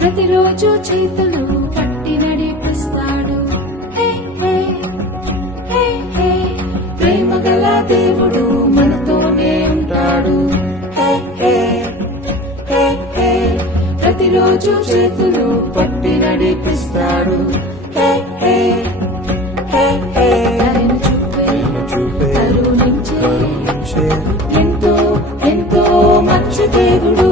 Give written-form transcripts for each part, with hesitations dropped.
ప్రతిరోజు చేతులు పట్టి నడిపిస్తాడు. ప్రేమ గల దేవుడు మనతోనే ఉంటాడు. ప్రతిరోజు చేతులు పట్టి నడిపిస్తాడు. కరుణించే ఎంతో ఎంతో మంచి దేవుడు.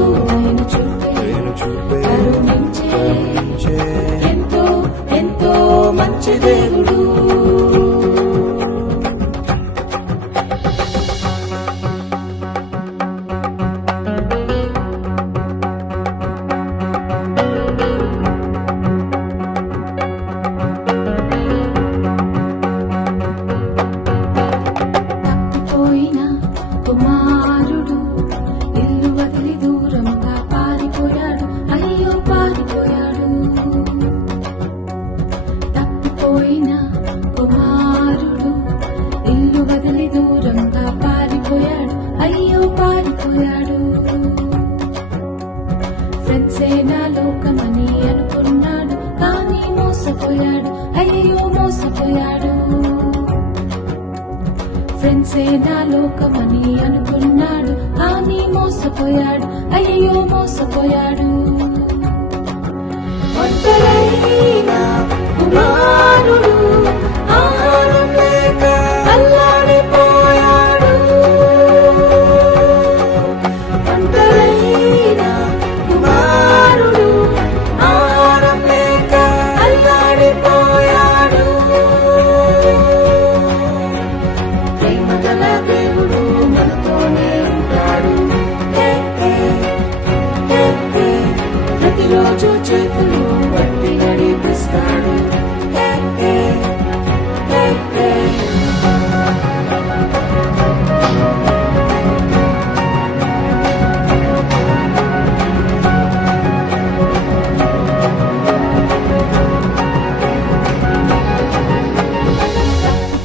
ఎంతో ఎంతో మంచి దేవుడు. తప్పిపోయిన కుమారుడు ఇల్లు వదిలి దూరంగా పారిపోయాడు. అయ్యో పారిపోయాడు. తప్పిపోయిన కుమారుడు ఇల్లు వదిలి దూరంగా పారిపోయాడు. అయ్యో పారిపోయాడు. ఫ్రెండ్సే నా లోకమని అనుకున్నాడు, కానీ మోసపోయాడు. అయ్యో మోసపోయాడు. ఫ్రెండ్సే నా లోకమని అనుకున్నాడు, కానీ మోసపోయాడు. అయ్యో మోసపోయాడు. ఒంటరైన కుమారుడు ఆహారం లేక అల్లాడిపోయాడు. ఒంటరైన కుమారుడు ఆహారం లేక అల్లాడిపోయాడు. ప్రేమ గల దేవుడు మనతోనే ఉంటాడు. ప్రతిరోజు చేతులు పట్టి నడిపిస్తాడు.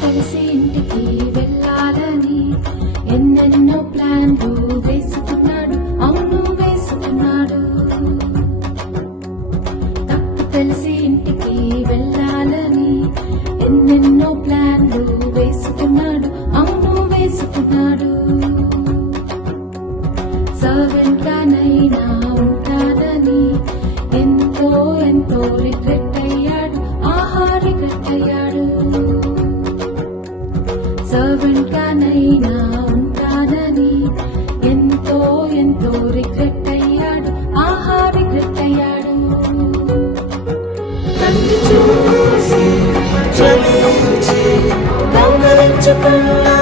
కలిసి ఇంటికి వెళ్ళాలని ఎన్నెన్నో ప్లాన్లు వేసుకున్నాడు. అవును వేసుకున్నాడు. కలిసి ఇంటికి వెళ్ళాలని ఎన్నెన్నో ప్లాన్లు వేసుకున్నాడు. అవును వేసుకున్నాడు. సర్వెంట్ గానైనా ఉంటానని ఎంతో ఎంతో రిగ్రెట్ అయ్యాడు. ఆహా రిగ్రెట్ అయ్యాడు. సర్వెంట్ గానైనా ఉంటానని ఎంతో ఎంతో రిగ్రెట్ అయ్యాడు. ఆహా రిగ్రెట్ అయ్యాడు. చూసి చలించి దొంగలించుకున్నా